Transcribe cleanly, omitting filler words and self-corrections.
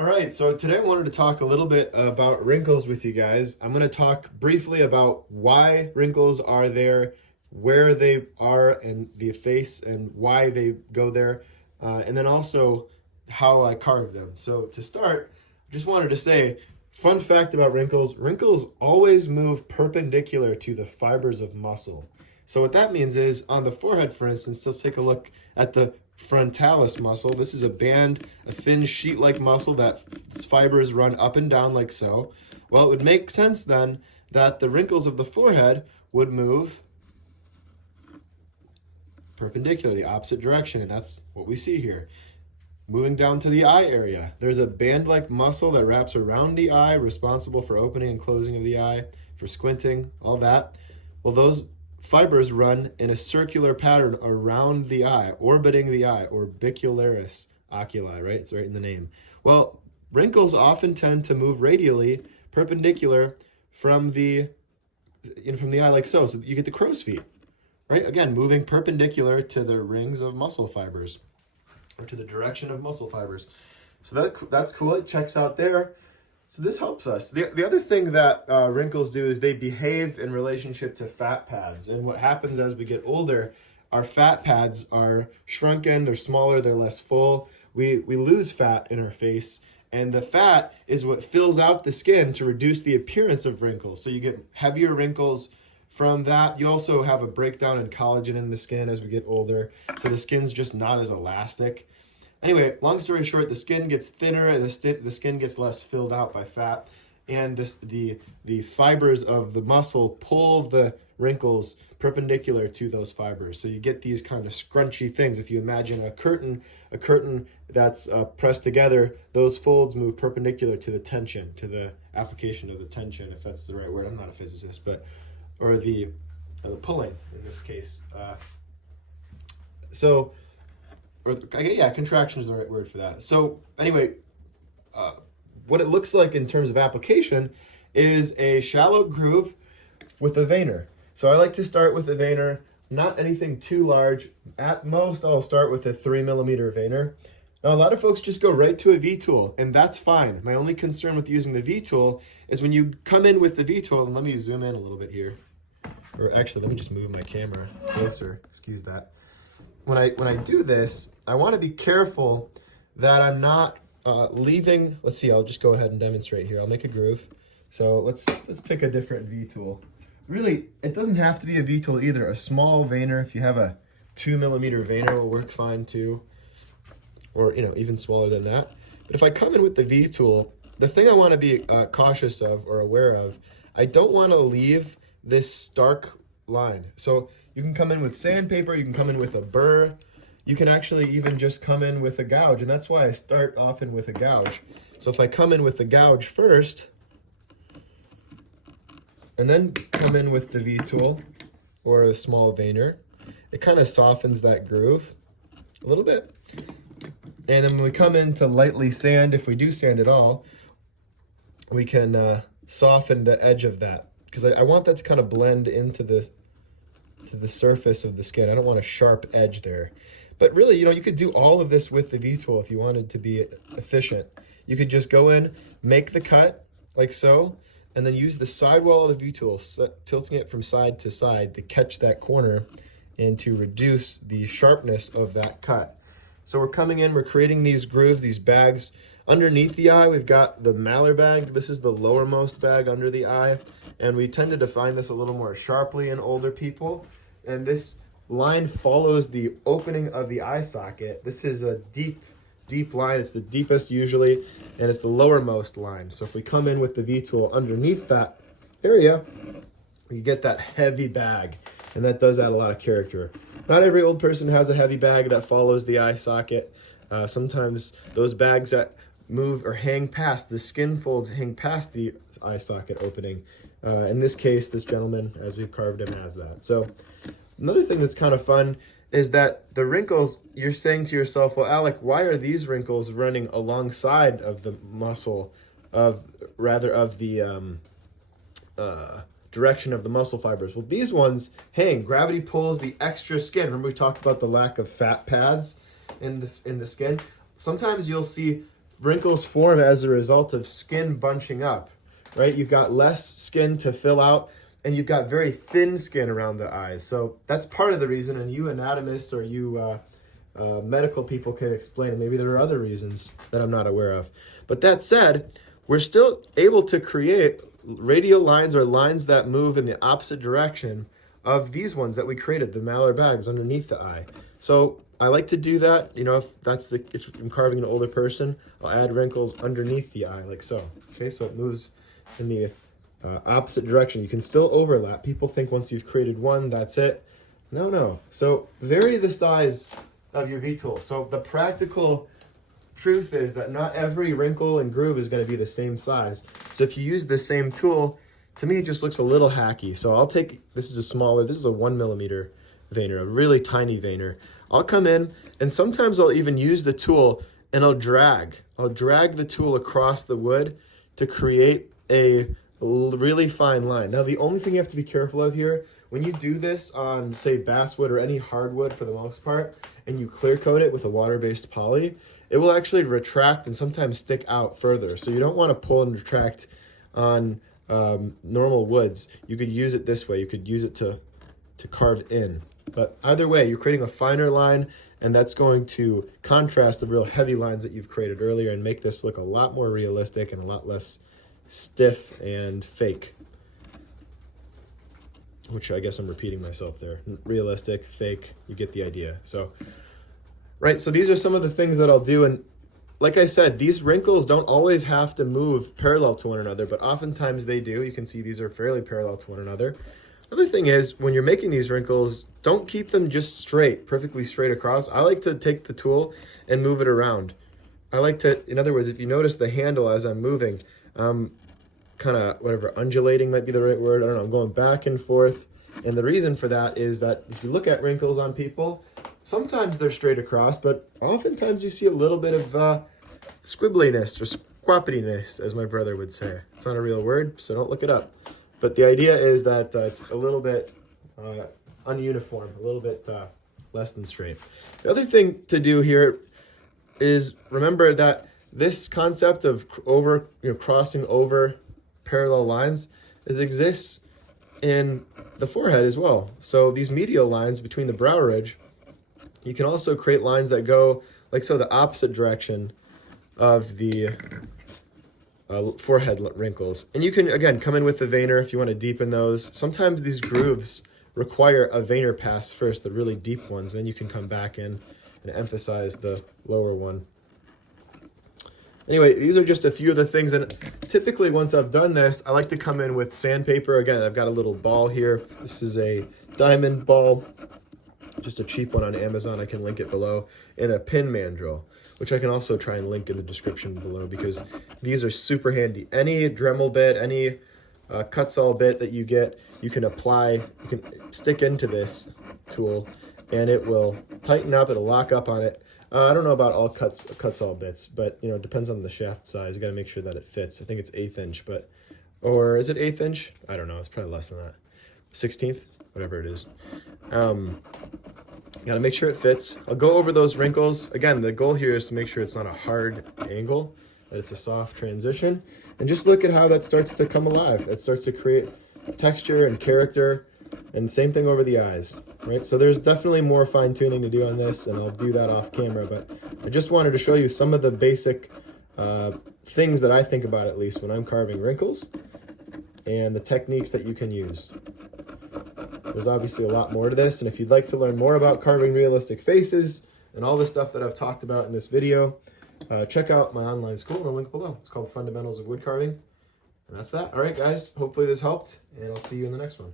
All right, so today I wanted to talk a little bit about wrinkles with you guys. I'm going to talk briefly about why wrinkles are there, where they are in the face, and why they go there, and then also how I carve them. So to start, I just wanted to say, fun fact about wrinkles, wrinkles always move perpendicular to the fibers of muscle. So what that means is on the forehead, for instance, let's take a look at the frontalis muscle. This is a band, a thin sheet-like muscle that its fibers run up and down like so. Well, it would make sense then that the wrinkles of the forehead would move perpendicular, the opposite direction, and that's what we see here. Moving down to the eye area, there's a band-like muscle that wraps around the eye, responsible for opening and closing of the eye, for squinting, all that. Well, those fibers run in a circular pattern around the eye, orbiting the eye, orbicularis oculi, right? It's right in the name. Well, wrinkles often tend to move radially, perpendicular from the eye like so. So you get the crow's feet, right? Again, moving perpendicular to the rings of muscle fibers, or to the direction of muscle fibers. So that's cool. It checks out there. So this helps us. The other thing that wrinkles do is they behave in relationship to fat pads. And what happens as we get older, our fat pads are shrunken, they're smaller, they're less full. We lose fat in our face. And the fat is what fills out the skin to reduce the appearance of wrinkles. So you get heavier wrinkles from that. You also have a breakdown in collagen in the skin as we get older. So the skin's just not as elastic. Anyway, long story short, the skin gets thinner, the skin gets less filled out by fat, and the fibers of the muscle pull the wrinkles perpendicular to those fibers. So you get these kind of scrunchy things. If you imagine a curtain that's pressed together, those folds move perpendicular to the tension, to the application of the tension, if that's the right word. I'm not a physicist, or the pulling in this case. Contraction is the right word for that. So anyway, what it looks like in terms of application is a shallow groove with a veiner. So I like to start with a veiner, not anything too large. At most, I'll start with a 3mm veiner. Now, a lot of folks just go right to a V-tool, and that's fine. My only concern with using the V-tool is when you come in with the V-tool, and let me zoom in a little bit here. Or actually, let me just move my camera closer. Excuse that. When I do this, I want to be careful that I'm not leaving. Let's see. I'll just go ahead and demonstrate here. I'll make a groove. So let's pick a different V-tool. Really, it doesn't have to be a V-tool either. A small veiner, if you have a 2mm veiner, will work fine too, or even smaller than that. But if I come in with the V-tool, the thing I want to be cautious of or aware of, I don't want to leave this stark line. So you can come in with sandpaper, you can come in with a burr, you can actually even just come in with a gouge, and that's why I start often with a gouge. So if I come in with the gouge first, and then come in with the V-tool or a small veiner, it kind of softens that groove a little bit. And then when we come in to lightly sand, if we do sand at all, we can soften the edge of that, because I want that to kind of blend into the surface of the skin. I don't want a sharp edge there. But really, you could do all of this with the V-tool if you wanted to be efficient. You could just go in, make the cut like so, and then use the sidewall of the V-tool, tilting it from side to side to catch that corner and to reduce the sharpness of that cut. So we're coming in, we're creating these grooves, these bags. Underneath the eye, we've got the malar bag. This is the lowermost bag under the eye, and we tend to define this a little more sharply in older people. And this line follows the opening of the eye socket. This is a deep line. It's the deepest usually, and it's the lowermost line. So if we come in with the V-tool underneath that area, you get that heavy bag, and that does add a lot of character. Not every old person has a heavy bag that follows the eye socket. Sometimes those bags that move or hang past, the skin folds hang past the eye socket opening. In this case, this gentleman, as we've carved him, has that. So another thing that's kind of fun is that the wrinkles, you're saying to yourself, well, Alec, why are these wrinkles running alongside of the muscle, rather of the direction of the muscle fibers? Well, these ones hang. Gravity pulls the extra skin. Remember we talked about the lack of fat pads in the skin? Sometimes you'll see wrinkles form as a result of skin bunching up, right? You've got less skin to fill out, and you've got very thin skin around the eyes. So that's part of the reason, and you anatomists or you medical people can explain it. Maybe there are other reasons that I'm not aware of. But that said, we're still able to create radial lines or lines that move in the opposite direction of these ones that we created, the malar bags underneath the eye. So I like to do that, you know, if I'm carving an older person, I'll add wrinkles underneath the eye like so. Okay, so it moves in the opposite direction. You can still overlap. People think once you've created one, that's it. No. So vary the size of your V-tool. So the practical truth is that not every wrinkle and groove is going to be the same size. So if you use the same tool, to me it just looks a little hacky. So I'll take, this is a 1mm veiner, a really tiny veiner. I'll come in and sometimes I'll even use the tool and I'll drag the tool across the wood to create a really fine line. Now the only thing you have to be careful of here, when you do this on say basswood or any hardwood for the most part, and you clear coat it with a water-based poly, it will actually retract and sometimes stick out further. So you don't want to pull and retract on normal woods. You could use it this way. You could use it to carve in. But either way, you're creating a finer line, and that's going to contrast the real heavy lines that you've created earlier and make this look a lot more realistic and a lot less stiff and fake. Which I guess I'm repeating myself there. Realistic, fake, you get the idea. So, right, so these are some of the things that I'll do. And like I said, these wrinkles don't always have to move parallel to one another, but oftentimes they do. You can see these are fairly parallel to one another. Other thing is, when you're making these wrinkles, don't keep them just straight, perfectly straight across. I like to take the tool and move it around. I like to, in other words, if you notice the handle as I'm moving, kind of undulating might be the right word. I don't know, I'm going back and forth. And the reason for that is that if you look at wrinkles on people, sometimes they're straight across, but oftentimes you see a little bit of squibbliness or squappiness, as my brother would say. It's not a real word, so don't look it up. But the idea is that it's a little bit ununiform, a little bit less than straight. The other thing to do here is remember that this concept of crossing over parallel lines exists in the forehead as well. So these medial lines between the brow ridge, you can also create lines that go like so, the opposite direction of the forehead wrinkles. And you can, again, come in with the veiner if you want to deepen those. Sometimes these grooves require a veiner pass first, the really deep ones, then you can come back in and emphasize the lower one. Anyway, these are just a few of the things, and typically once I've done this, I like to come in with sandpaper. Again, I've got a little ball here. This is a diamond ball, just a cheap one on Amazon. I can link it below, and a pin mandril, which I can also try and link in the description below because these are super handy. Any Dremel bit, any cut-saw bit that you get, you can apply, you can stick into this tool, and it will tighten up, it'll lock up on it. I don't know about all cut-saw bits, but it depends on the shaft size. You got to make sure that it fits. I think it's 1/8 inch, or is it 1/8 inch? I don't know. It's probably less than that. 1/16th, whatever it is. Got to make sure it fits. I'll go over those wrinkles. Again, the goal here is to make sure it's not a hard angle, that it's a soft transition, and just look at how that starts to come alive. That starts to create texture and character, and same thing over the eyes. Right, so there's definitely more fine-tuning to do on this, and I'll do that off camera, but I just wanted to show you some of the basic things that I think about, at least, when I'm carving wrinkles, and the techniques that you can use. There's obviously a lot more to this, and if you'd like to learn more about carving realistic faces and all the stuff that I've talked about in this video, check out my online school in the link below. It's called Fundamentals of Wood Carving, and that's that. All right, guys, hopefully this helped, and I'll see you in the next one.